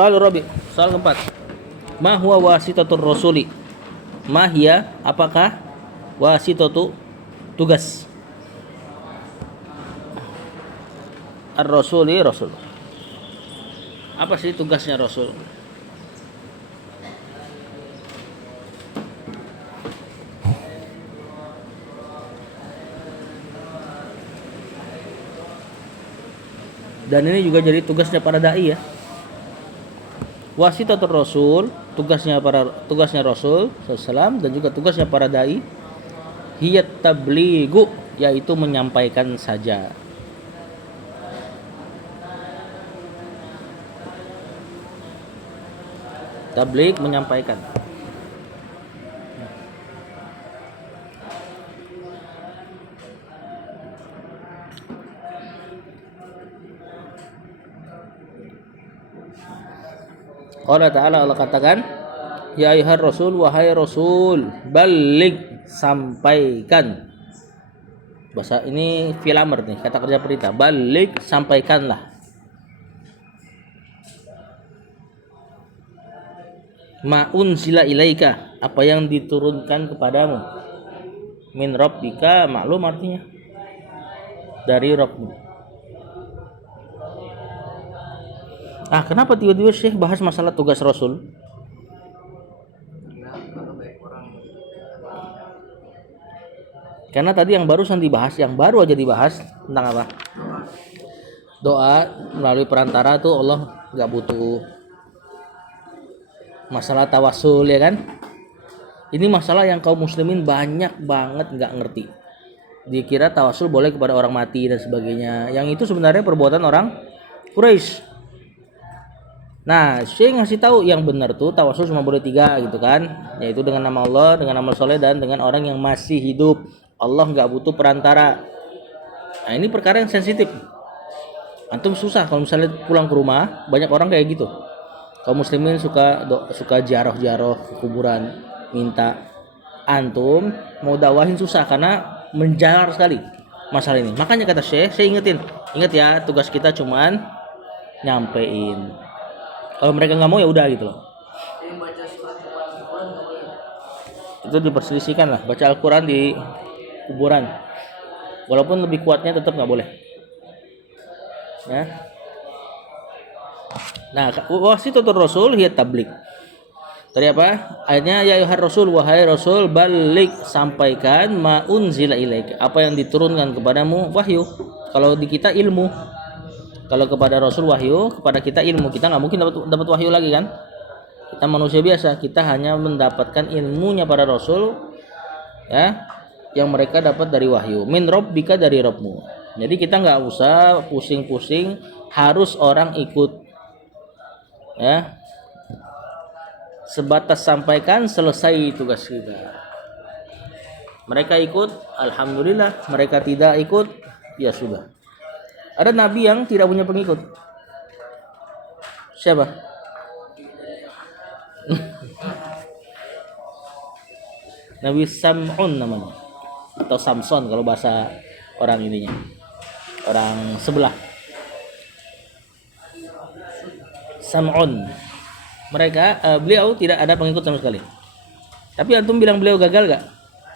Soal Rabi, soal keempat. Ma huwa wasitatur rasuli? Ma hiya, apakah wasitatu tugas ar-rasuli rasul? Apa sih tugasnya rasul? Dan ini juga jadi tugasnya para dai ya. Wasitatur rasul, tugasnya rasul sallallahu dan juga tugasnya para dai hiyat tabligu, yaitu menyampaikan saja. Tabligh menyampaikan. Allah Ta'ala, Allah katakan, ya ayyuhar rasul, wahai rasul, baligh, sampaikan. Bahasa ini fi'il amr nih, kata kerja perintah. Baligh, sampaikanlah. Ma unzila ilaika, apa yang diturunkan kepadamu. Min rabbika, maklum artinya dari Rabbmu. Kenapa tiba-tiba Syekh bahas masalah tugas Rasul? Karena tadi yang barusan dibahas, yang baru aja dibahas tentang apa? Doa melalui perantara tuh Allah nggak butuh. Masalah tawasul ya kan? Ini masalah yang kaum muslimin banyak banget nggak ngerti. Dikira tawasul boleh kepada orang mati dan sebagainya. Yang itu sebenarnya perbuatan orang Quraisy. Nah, Syekh ngasih tahu yang benar tuh tawasul cuma boleh 3 gitu kan, yaitu dengan nama Allah, dengan amal soleh, dan dengan orang yang masih hidup. Allah nggak butuh perantara. Nah, ini perkara yang sensitif. Antum susah kalau misalnya pulang ke rumah, banyak orang kayak gitu. Kaum muslimin suka jaroh-jaroh ke kuburan, minta. Antum mau dakwahin susah karena menjalar sekali masalah ini. Makanya kata Syekh, saya ingat ya, tugas kita cuman nyampein. Kalau mereka nggak mau ya udah gitu loh. Itu diperselisihkan lah, baca Al-Quran di kuburan. Walaupun lebih kuatnya tetap nggak boleh. Ya. Nah, wasitatur rasul hiya tabligh. Tadi apa? Ayatnya ya ayyuhar rasul, wahai rasul, baligh, sampaikan ma unzila ilaika, apa yang diturunkan kepadamu wahyu. Kalau di kita ilmu. Kalau kepada Rasul wahyu, kepada kita ilmu. Kita nggak mungkin dapat wahyu lagi kan? Kita manusia biasa, kita hanya mendapatkan ilmunya para Rasul, ya, yang mereka dapat dari wahyu. Min rabbika, dari Rabbmu. Jadi kita nggak usah pusing-pusing harus orang ikut, ya. Sebatas sampaikan, selesai tugas kita. Mereka ikut, alhamdulillah. Mereka tidak ikut, ya sudah. Ada nabi yang tidak punya pengikut. Siapa? Nabi Sam'un namanya. Atau Samson kalau bahasa orang ininya. Orang sebelah. Sam'un. Beliau tidak ada pengikut sama sekali. Tapi antum bilang beliau gagal gak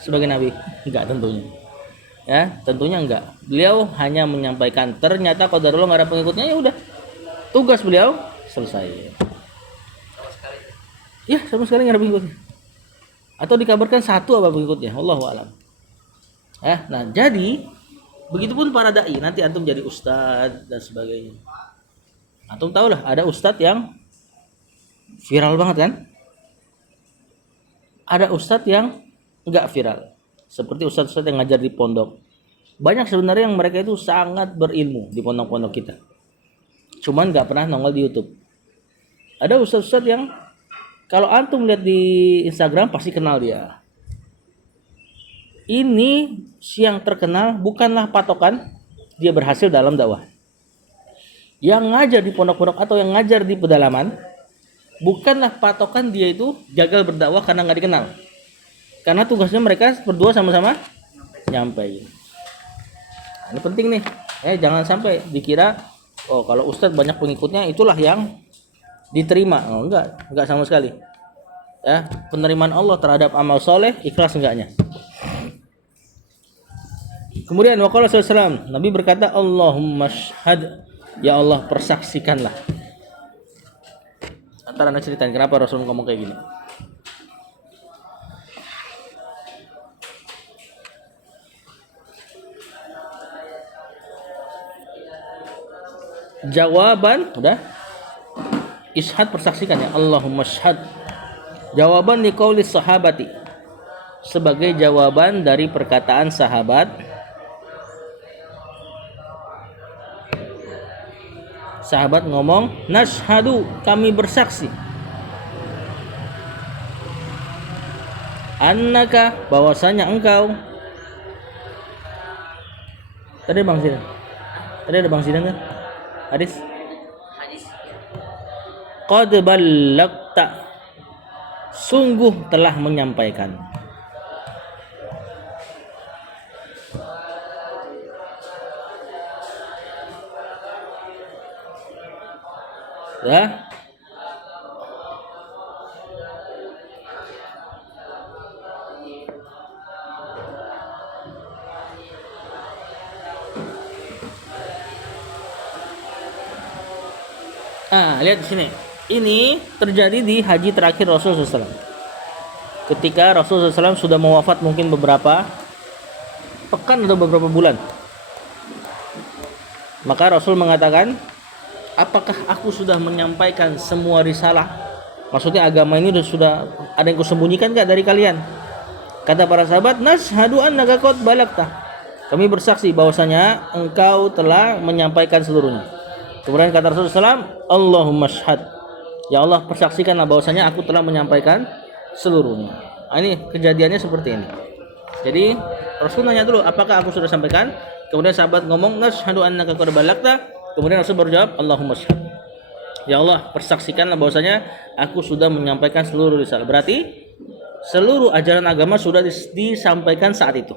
sebagai nabi? Enggak tentunya. Ya, tentunya enggak. Beliau hanya menyampaikan. Ternyata qadarullah enggak ada pengikutnya, ya udah. Tugas beliau selesai. Ya, sama sekali enggak ada pengikutnya. Atau dikabarkan satu apa pengikutnya, Allahu a'lam. Nah, jadi begitupun para dai, nanti antum jadi ustadz dan sebagainya. Antum tahu lah, ada ustadz yang viral banget kan? Ada ustadz yang enggak viral. Seperti ustadz-ustadz yang ngajar di pondok. Banyak sebenarnya yang mereka itu sangat berilmu di pondok-pondok kita. Cuman nggak pernah nongol di YouTube. Ada ustadz-ustadz yang kalau antum lihat di Instagram pasti kenal dia. Ini yang terkenal bukanlah patokan dia berhasil dalam dakwah. Yang ngajar di pondok-pondok atau yang ngajar di pedalaman bukanlah patokan dia itu gagal berdakwah karena nggak dikenal. Karena tugasnya mereka berdua sama-sama nyampein. Nah, ini penting nih. Jangan sampai dikira kalau ustadz banyak pengikutnya itulah yang diterima. Oh, enggak sama sekali. Ya, penerimaan Allah terhadap amal soleh ikhlas enggaknya. Kemudian waqala sallallahu Nabi berkata, Allahumma syhad, ya Allah persaksikanlah. Antara anda ceritain kenapa Rasul ngomong kayak gini. Jawaban udah, ishad persaksikan ya, Allahumma syhad. Jawaban liqaulis sahabati, sebagai jawaban dari perkataan sahabat. Sahabat ngomong, nashhadu, kami bersaksi, annaka, bahwasanya engkau. Tadi Bang Zidan. Tadi ada Bang Zidan kan? Hadis. Qad ballagta, sungguh telah menyampaikan. Ya. Lihat di sini. Ini terjadi di haji terakhir Rasulullah SAW. Ketika Rasulullah SAW sudah mau wafat mungkin beberapa pekan atau beberapa bulan. Maka Rasul mengatakan, apakah aku sudah menyampaikan semua risalah? Maksudnya agama ini sudah ada yang kusembunyikan enggak dari kalian? Kata para sahabat, nashhadu annaka qad balagta. Kami bersaksi bahwasanya engkau telah menyampaikan seluruhnya. Kemudian kata Rasulullah SAW, Allahumma syhad, ya Allah persaksikanlah bahwasanya aku telah menyampaikan seluruhnya. Ini kejadiannya seperti ini. Jadi Rasul nanya dulu, apakah aku sudah sampaikan? Kemudian sahabat ngomong, nashhadu annaka qad balagta. Kemudian Rasul berjawab, Allahumma syhad, ya Allah persaksikanlah bahwasanya aku sudah menyampaikan seluruh risalah. Berarti seluruh ajaran agama sudah disampaikan saat itu.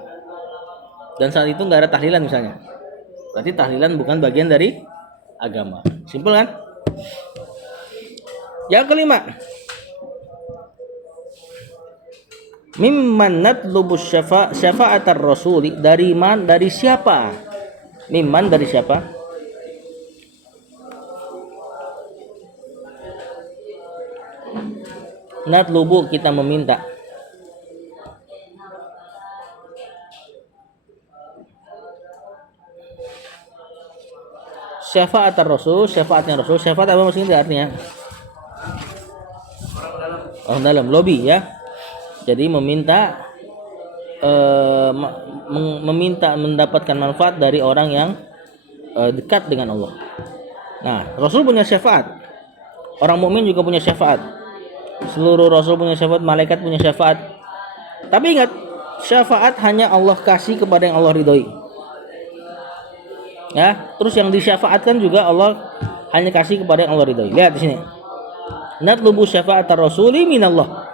Dan saat itu nggak ada tahlilan misalnya. Berarti tahlilan bukan bagian dari agama. Simpel kan? Yang kelima, mimman natlubu syafa'atar rasuli, dari siapa? Mimman, dari siapa? Natlubu, kita meminta. Syafa'atar rasul, syafaatnya Rasul. Syafaat apa maksudnya artinya? Orang dalam, lobby ya. Jadi meminta meminta mendapatkan manfaat dari orang yang dekat dengan Allah. Nah, Rasul punya syafaat. Orang mukmin juga punya syafaat. Seluruh Rasul punya syafaat, malaikat punya syafaat. Tapi ingat, syafaat hanya Allah kasih kepada yang Allah ridhoi. Ya, terus yang disyafaatkan juga Allah hanya kasih kepada yang Allah ridhoi. Lihat di sini. Natlubu syafa'atar rasuli minallah.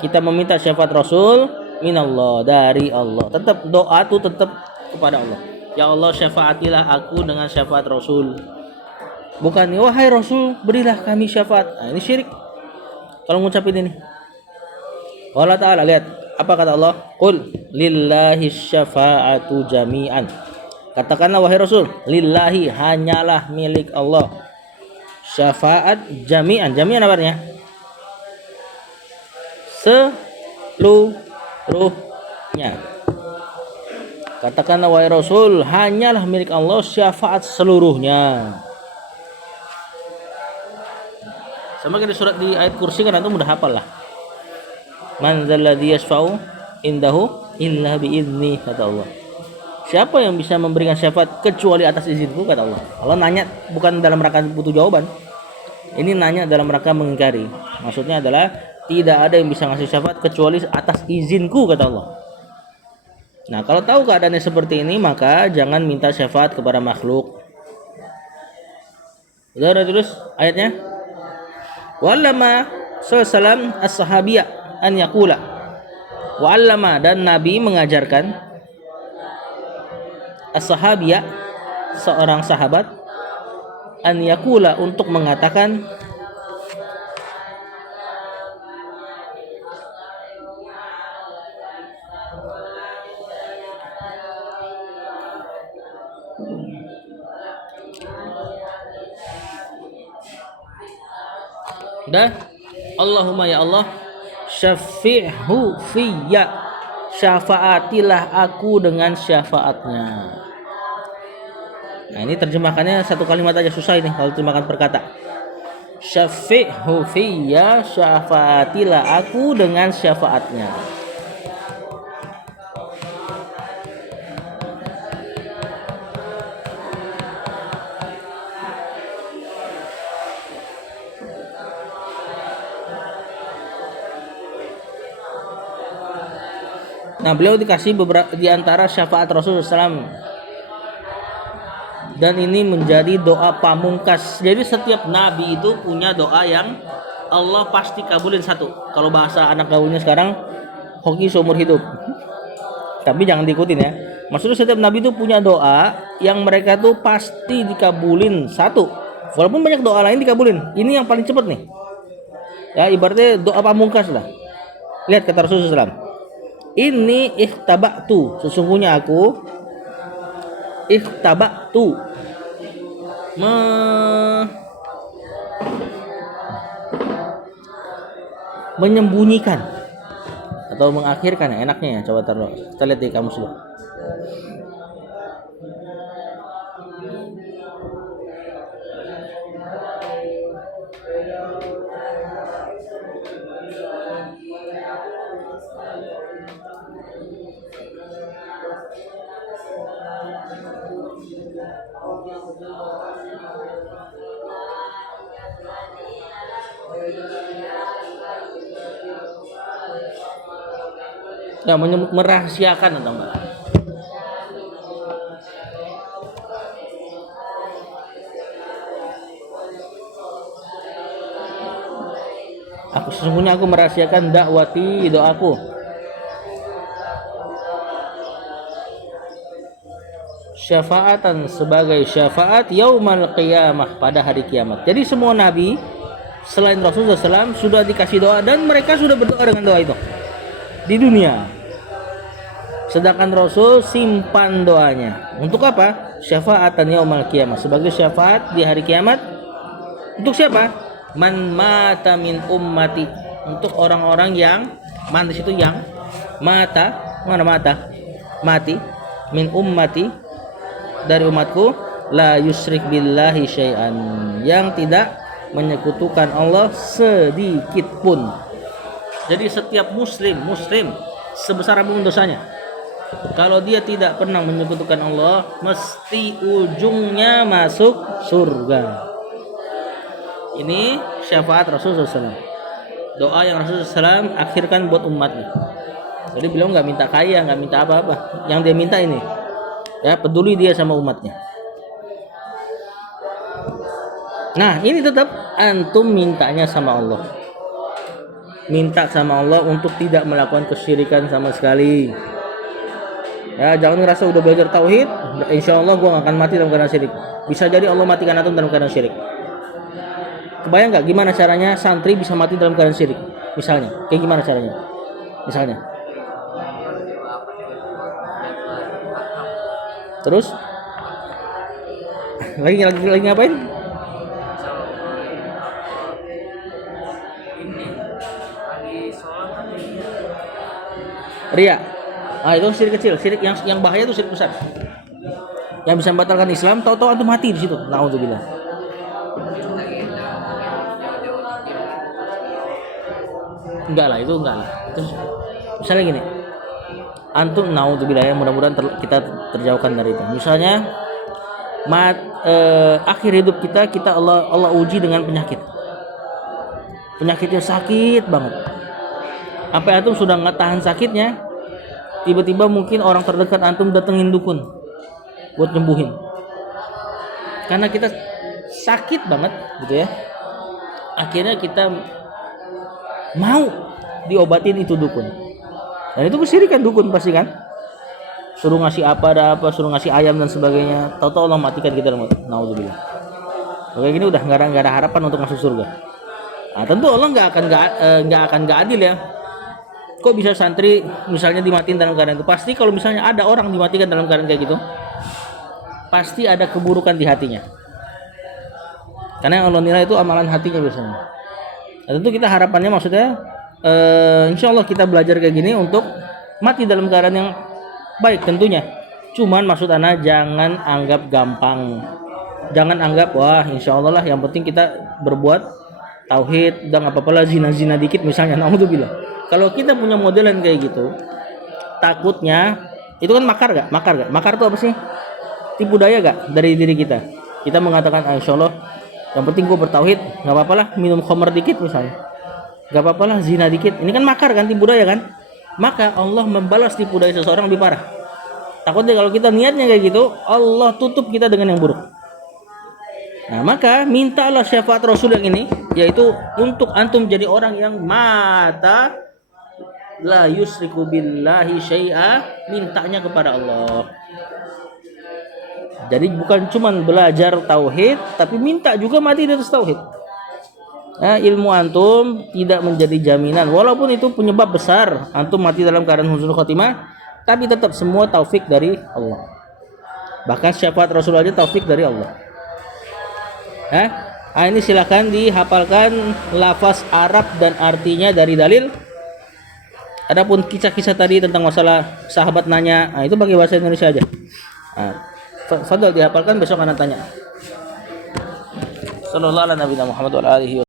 Kita meminta syafaat Rasul minallah, dari Allah. Tetap doa itu tetap kepada Allah. Ya Allah syafaatilah aku dengan syafaat Rasul. Bukan wahai Rasul berilah kami syafaat. Nah, ini syirik. Kalau ngucapin ini. Allah Ta'ala, lihat apa kata Allah? Qul lillahi syafa'atu jami'an. Katakanlah wahai Rasul, lillahi, hanyalah milik Allah. Syafaat jami'an. Jami'an apa artinya? Seluruhnya. Katakanlah wahai Rasul, hanyalah milik Allah syafaat seluruhnya. Sama kayak di surat di ayat kursi kan antum udah hafal lah. Man dzalladzi yashfa'u indahu illa bi'izni, kata Allah. Siapa yang bisa memberikan syafaat kecuali atas izinku, kata Allah. Allah nanya bukan dalam rangka butuh jawaban. Ini nanya dalam rangka mengingkari. Maksudnya adalah tidak ada yang bisa ngasih syafaat kecuali atas izinku, kata Allah. Nah, kalau tahu keadaannya seperti ini, maka jangan minta syafaat kepada makhluk. Udah terus ayatnya. Wallama sallallahu as-sahabiyya an yaqula. Wallama, dan Nabi mengajarkan as-sahabiyya, seorang sahabat, an yaqula, untuk mengatakan Dah, Allahumma ya Allah, syafi'hu fiyya, syafaatilah aku dengan syafaatnya. Nah ini terjemahkannya satu kalimat aja, susah ini kalau terjemahkan per kata. Syafi'hu fiyya, syafaatilah aku dengan syafaatnya. Nah beliau dikasih beberapa di antara syafaat Rasulullah SAW, dan ini menjadi doa pamungkas. Jadi setiap nabi itu punya doa yang Allah pasti kabulin satu. Kalau bahasa anak gaulnya sekarang, hoki seumur hidup. Tapi jangan diikutin ya. Maksudnya setiap nabi itu punya doa yang mereka tuh pasti dikabulin satu. Walaupun banyak doa lain dikabulin, ini yang paling cepat nih. Ya ibaratnya doa pamungkas lah. Lihat kata Rasulullah SAW. Ini ikhtabatu, sesungguhnya aku ikhtabatu menyembunyikan atau mengakhirkan, enaknya ya, coba taruh, kita lihat di kamus dulu. Ya, merahasiakan atau enggak? Sesungguhnya aku merahasiakan dakwati, doaku. Syafaatan, sebagai syafaat yaumal qiyamah, pada hari kiamat. Jadi semua nabi selain Rasulullah SAW sudah dikasih doa, dan mereka sudah berdoa dengan doa itu di dunia. Sedangkan Rasul simpan doanya untuk apa? Syafaatan yaumal qiyamah, sebagai syafaat di hari kiamat. Untuk siapa? Man mata min ummati, untuk orang-orang yang man di situ yang mata, mana mata? Mati, min ummati, dari umatku, la yusyrik billahi syai'an, yang tidak menyekutukan Allah sedikit pun. Jadi setiap muslim sebesar apapun dosanya, kalau dia tidak pernah menyekutukan Allah, mesti ujungnya masuk surga. Ini syafaat Rasulullah SAW, doa yang Rasulullah SAW akhirkan buat umatnya. Jadi beliau nggak minta kaya, nggak minta apa-apa. Yang dia minta ini, ya, peduli dia sama umatnya. Nah ini tetap antum mintanya sama Allah, minta sama Allah untuk tidak melakukan kesyirikan sama sekali. Ya, jangan ngerasa udah belajar tauhid, insya Allah gue gak akan mati dalam keadaan syirik. Bisa jadi Allah matikan antum dalam keadaan syirik. Kebayang nggak gimana caranya santri bisa mati dalam keadaan syirik? Misalnya, kayak gimana caranya? Misalnya, terus lagi ngapain? Ria. Ah itu syirik kecil, syirik yang bahaya itu syirik besar. Yang bisa membatalkan Islam, tahu-tahu antum mati di situ. Nauzubillah. Enggak lah, itu enggak lah. Terus misalnya gini. Antum nauzubillah, ya, mudah-mudahan kita terjauhkan dari itu. Misalnya akhir hidup kita Allah uji dengan penyakit. Penyakitnya sakit banget. Sampai antum sudah enggak tahan sakitnya, tiba-tiba mungkin orang terdekat antum datengin dukun buat nyembuhin, karena kita sakit banget gitu ya. Akhirnya kita mau diobatin itu dukun, dan itu kesyirikan dukun pasti kan. Suruh ngasih apa, suruh ngasih ayam dan sebagainya, tahu-tahu Allah matikan kita. Nauzubillah. Kayak gini udah nggak ada harapan untuk masuk surga. Nah, tentu Allah nggak akan adil ya. Kok bisa santri misalnya dimatiin dalam keadaan itu? Pasti kalau misalnya ada orang dimatikan dalam keadaan kayak gitu, pasti ada keburukan di hatinya. Karena yang Allah nilai itu amalan hatinya biasanya. Nah, tentu kita harapannya maksudnya insya Allah kita belajar kayak gini untuk mati dalam keadaan yang baik tentunya. Cuman maksud ana jangan anggap gampang. Jangan anggap wah insya Allah lah yang penting kita berbuat tauhid dan apa-apa lah zina-zina dikit misalnya. Naudzubillah. Kalau kita punya modelan kayak gitu, takutnya itu kan makar gak? Makar gak? Makar itu apa sih? Tipu daya gak dari diri kita? Kita mengatakan insya Allah yang penting gue bertauhid, nggak apa-apa lah minum khamr dikit misalnya, nggak apa-apa lah zina dikit. Ini kan makar kan, tipu daya kan? Maka Allah membalas tipu daya seseorang lebih parah. Takutnya kalau kita niatnya kayak gitu, Allah tutup kita dengan yang buruk. Nah maka mintalah syafaat Rasul yang ini, yaitu untuk antum jadi orang yang mata la yusriku billahi syai'a, mintanya kepada Allah. Jadi bukan cuma belajar tauhid, tapi minta juga mati di atas tauhid. Nah, ilmu antum tidak menjadi jaminan, walaupun itu penyebab besar antum mati dalam keadaan husnul khotimah, tapi tetap semua taufik dari Allah. Bahkan syafaat Rasul aja taufik dari Allah. Nah, ini silakan dihafalkan lafaz Arab dan artinya dari dalil. Adapun kisah-kisah tadi tentang masalah sahabat nanya, nah itu pakai bahasa Indonesia aja. Nah, Fadal dihafalkan, besok anak tanya. Sallallahu alaihi wa sallam Muhammad wa alihi